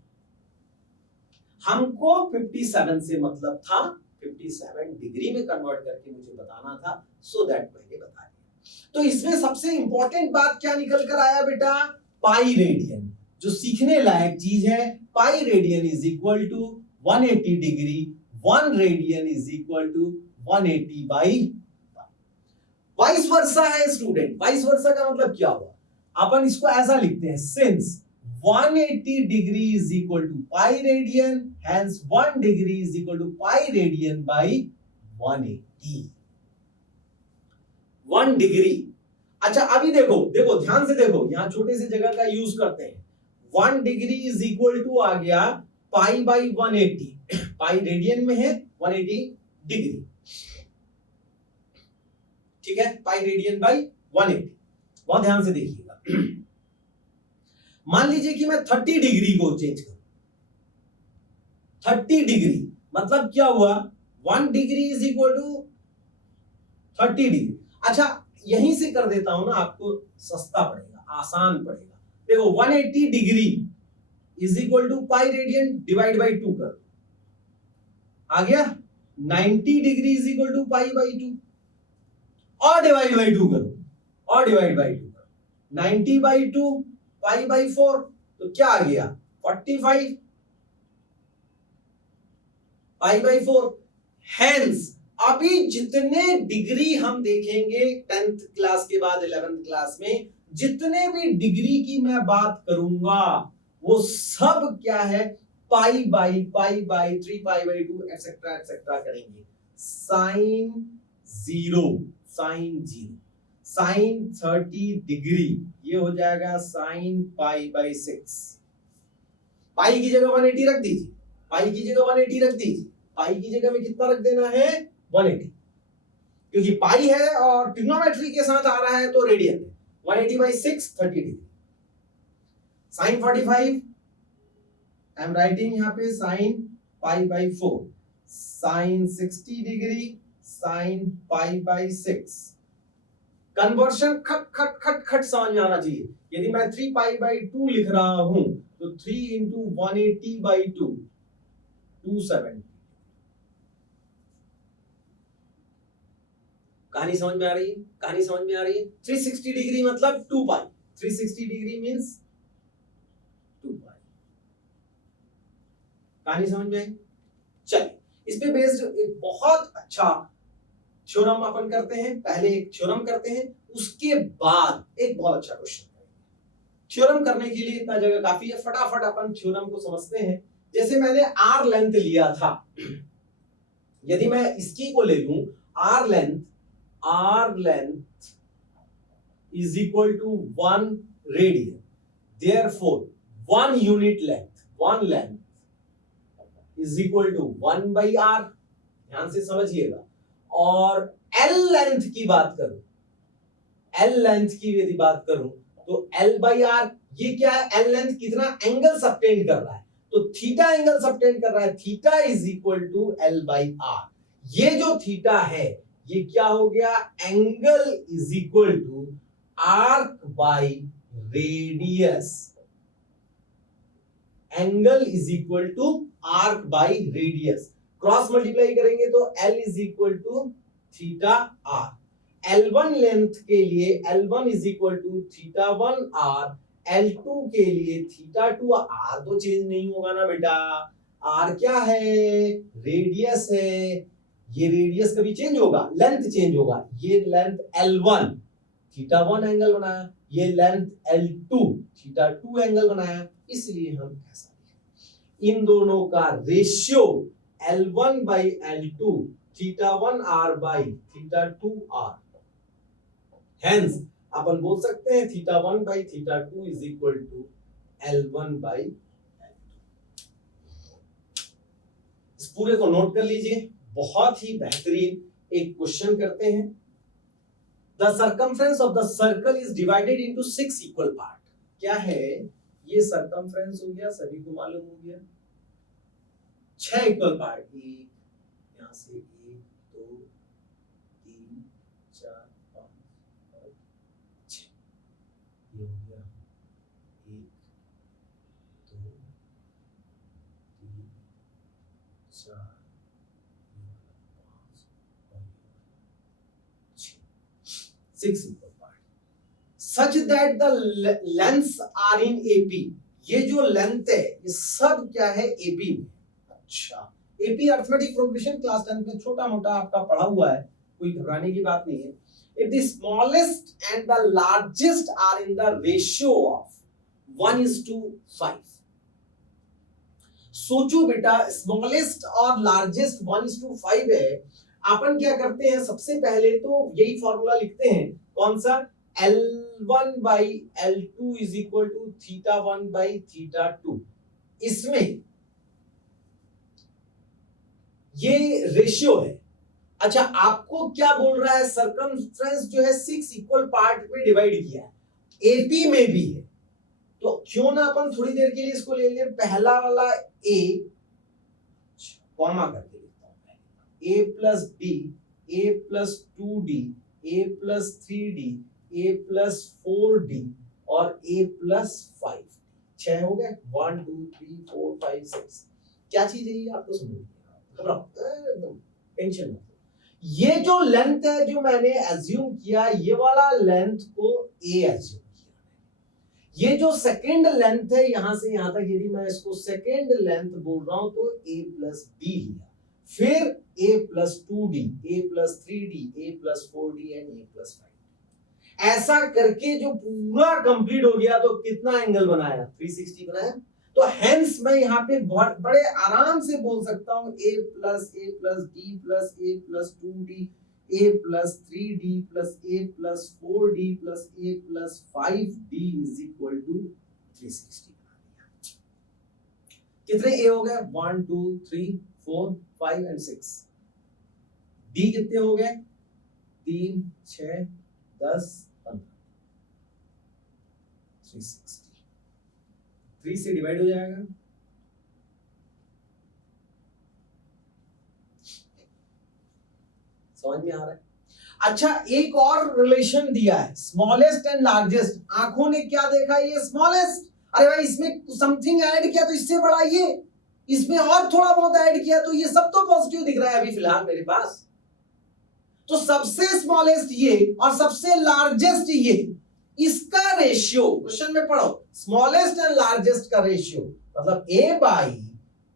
हमको 57 से मतलब था, 57 डिग्री में कन्वर्ट करके मुझे बताना था, सो दैट मैंने बता दिया। तो इसमें सबसे इंपॉर्टेंट बात क्या निकल कर आया बेटा? पाई रेडियन, जो सीखने लायक चीज है। Pi radian is equal to 180 degree, 1 radian is equal to 180 by vice versa है स्टूडेंट। वाइस वर्सा का मतलब क्या हुआ? अपन इसको ऐसा लिखते हैं, since 180 degree is equal to pi radian, hence 1 degree is equal to pi radian by 180। 1 degree. अच्छा अभी देखो ध्यान से देखो, यहां छोटे से जगह का यूज करते हैं। 1 डिग्री इज इक्वल टू आ गया पाई बाई 180। पाई रेडियन में है, 180 डिग्री, ठीक है? Pi radian by 180। बहुत ध्यान से देखिएगा। मान लीजिए कि मैं 30 डिग्री को चेंज करूं। 30 डिग्री मतलब क्या हुआ? 1 degree is equal to 30 degree. अच्छा यहीं से कर देता हूं ना, आपको सस्ता पड़ेगा, आसान पड़ेगा। देखो 180 degree is equal to pi radian divide by 2 कर, आ गया। 90 degree is equal to pi by 2 और डिवाइड बाई 2 करो, और डिवाइड बाई 2 करो। 90 बाई 2 पाई बाई 4, तो क्या आ गया? 45 पाई बाई 4। हेंस अभी जितने डिग्री हम देखेंगे 10th क्लास के बाद 11th क्लास में, जितने भी डिग्री की मैं बात करूंगा वो सब क्या है? Pi by 3 pi by 2 etcetera etcetera करेंगे। साइन 0, साइन 30 डिग्री ये हो जाएगा साइन पाई बाई 6। पाई की जगह 180 रख दीजिए, पाई की जगह 180 रख दीजिए। पाई की जगह में कितना रख देना है? 180। क्योंकि पाई है और ट्रिग्नोमेट्री के साथ आ रहा है तो रेडियन है। 180/6 30 degree. Sine 45 I am writing यहाँ पे sine π/4, sine 60 degree sine π/6। Conversion खट खट खट खट समझ में आना चाहिए। यदि मैं 3π/2 लिख रहा हूं तो 3 इंटू 180/2 270। कहानी समझ में आ रही है? कहानी समझ में आ रही है? 360 डिग्री मतलब 2π। 360 डिग्री मींस 2π। कहानी समझ में आई? चलिए, इस पे बेस्ड एक बहुत अच्छा थ्योरम अपन करते हैं। पहले एक थ्योरम करते हैं, उसके बाद एक बहुत अच्छा क्वेश्चन करेंगे। थ्योरम करने के लिए इतना जगह काफी है, फटाफट अपन थ्योरम को समझते हैं। जैसे मैंने आर लेंथ लिया था, यदि मैं इसकी को ले लूं, r length is equal to 1 radian, therefore 1 unit length, 1 length is equal to 1/r। ध्यान से समझिएगा। और L लेंथ की बात करूं, L लेंथ की यदि बात करूं तो L/r, ये क्या है? L लेंथ कितना एंगल सबटेंड कर रहा है, तो थीटा एंगल सबटेंड कर रहा है, theta is equal to L/r। ये जो थीटा है ये क्या हो गया? Angle is equal to arc by radius. Angle is equal to arc by radius. Cross multiply करेंगे तो L is equal to theta r. L1 length के लिए L1 is equal to theta 1 r, L2 के लिए theta 2 are. तो change नहीं होगा ना बेटा, आर क्या है? रेडियस है। ये रेडियस कभी चेंज होगा? लेंथ चेंज होगा। ये लेंथ L1 थीटा 1 एंगल बनाया, ये लेंथ L2 थीटा 2 एंगल बनाया, इसलिए हम ऐसा लिखें। इन दोनों का ratio L1/L2 theta 1 r by theta 2 r। Hence अपन बोल सकते हैं theta 1 by theta 2 is equal to L1/L2। इस पूरे को नोट कर लीजिए, बहुत ही बेहतरीन एक क्वेश्चन करते हैं। The circumference of the circle is divided into 6 equal part। क्या है ये? circumference हो गया, सभी को मालूम हो गया। 6 इक्वल पार्ट, एक यहां से 1 2 3 4 5 और 6। ये हो गया 1 2 3 4 6 equal part such that the lengths are in AP। ये जो लेंथ है ये सब क्या है? AP में। अच्छा, AP अरिथमेटिक प्रोग्रेशन क्लास 10 में छोटा मोटा आपका पढ़ा हुआ है, कोई घबराने की बात नहीं है। If the smallest and the largest are in the ratio of 1:5। सोचो बेटा, स्मॉलेस्ट और लार्जेस्ट 1:5 है। अपन क्या करते हैं? सबसे पहले तो यही फॉर्मूला लिखते हैं। कौन सा? L1/L2 is equal to theta 1/थीटा 2। इसमें ये रेशियो है। अच्छा, आपको क्या बोल रहा है? सर्कमफ्रेंस जो है 6 इक्वल पार्ट में डिवाइड किया है, एपी में भी है। तो क्यों ना अपन थोड़ी देर के लिए इसको ले लें। पहला वाला ए, कॉमा करके लिखता हूं, a plus b, a plus 2d, a plus 3d, a plus 4d और a प्लस 5। 6 हो गए। 1 2 3 4 5 6। क्या चीज है ये? आपको समझ घबराओ, टेंशन मत। ये जो लेंथ है जो मैंने एज्यूम किया, ये वाला लेंथ को a एज्यूम किया। ये जो सेकेंड लेंथ है यहां से यहां तक, यदि मैं इसको सेकेंड लेंथ बोल रहा हूं तो a प्लस b लिया, फिर a plus 2d, a plus 3d, a plus 4d and a plus 5। ऐसा करके जो पूरा कंप्लीट हो गया तो कितना एंगल बनाया? 360 बनाया। तो हेंस मैं यहाँ पे बहुत बड़े आराम से बोल सकता हूं a plus d plus a plus 2d, a plus 3d plus a plus 4d plus a plus 5d is equal to 360। कितने a हो गए? 1 2 3 4 5 एंड 6। d कितने हो गए? 3 6 10 15 360 3 से डिवाइड हो जाएगा, समझ में आ रहा है? अच्छा, एक और रिलेशन दिया है, स्मॉलेस्ट एंड लार्जेस्ट। आंखों ने क्या देखा, ये स्मॉलेस्ट, अरे भाई इसमें समथिंग ऐड किया तो इससे बड़ा ये, इसमें और थोड़ा बहुत ऐड किया तो ये सब तो पॉजिटिव दिख रहा है अभी फिलहाल मेरे पास। तो सबसे स्मॉलेस्ट ये और सबसे लार्जेस्ट ये, इसका रेशियो क्वेश्चन में पढ़ो, स्मॉलेस्ट एंड लार्जेस्ट का रेशियो मतलब a by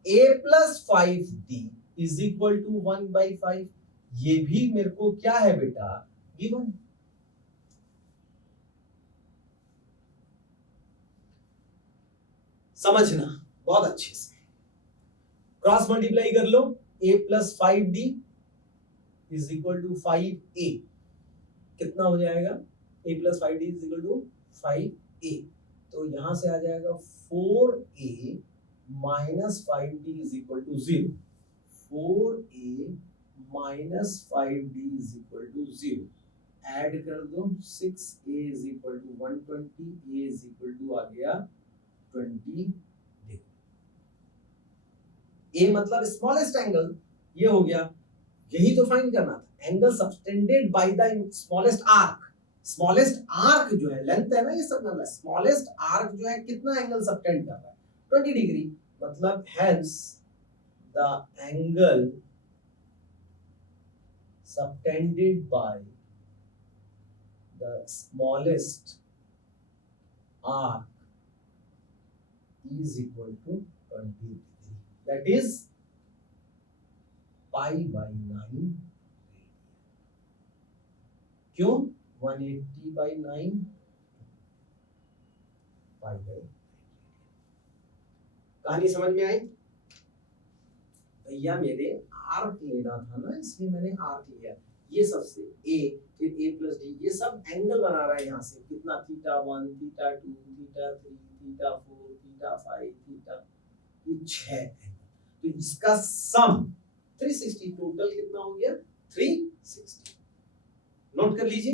a plus 5d is equal to 1/5। ये भी मेरे को क्या है बेटा, गिवन। समझना बहुत अच्छे से, क्रॉस मल्टीप्लाई कर लो, a plus 5d is equal to 5a, कितना हो जाएगा, a plus 5d is equal to 5a, तो यहां से आ जाएगा 4a minus 5d is equal to 0, 4a minus 5d is equal to 0, add कर दो, 6a is equal to 120, a is equal to आ गया 20 डिग्री। a मतलब स्मॉलेस्ट एंगल, ये हो गया, यही तो फाइंड करना था, angle subtended by the smallest arc. Smallest arc जो है, लेंथ है ना ये सब, मतलब स्मॉलेस्ट आर्क जो है कितना एंगल सबटेंड कर रहा है, 20 डिग्री, मतलब hence the angle subtended by the smallest arc is equal to 20 degree, that is pi by 9 क्यों, 180 by 9 pi by 9। कहानी समझ में आई भैया? मेरे आर्क लेना था ना, इसलिए मैंने आर्क लिया, ये सबसे a फिर a प्लस d, ये सब एंगल बना रहा है यहाँ से, कितना, θ1 θ2 θ3 θ4 θ5 θ, ये 6 एंगल, तो इसका सम 360, टोटल कितना हो गया 360, नोट कर लीजिए।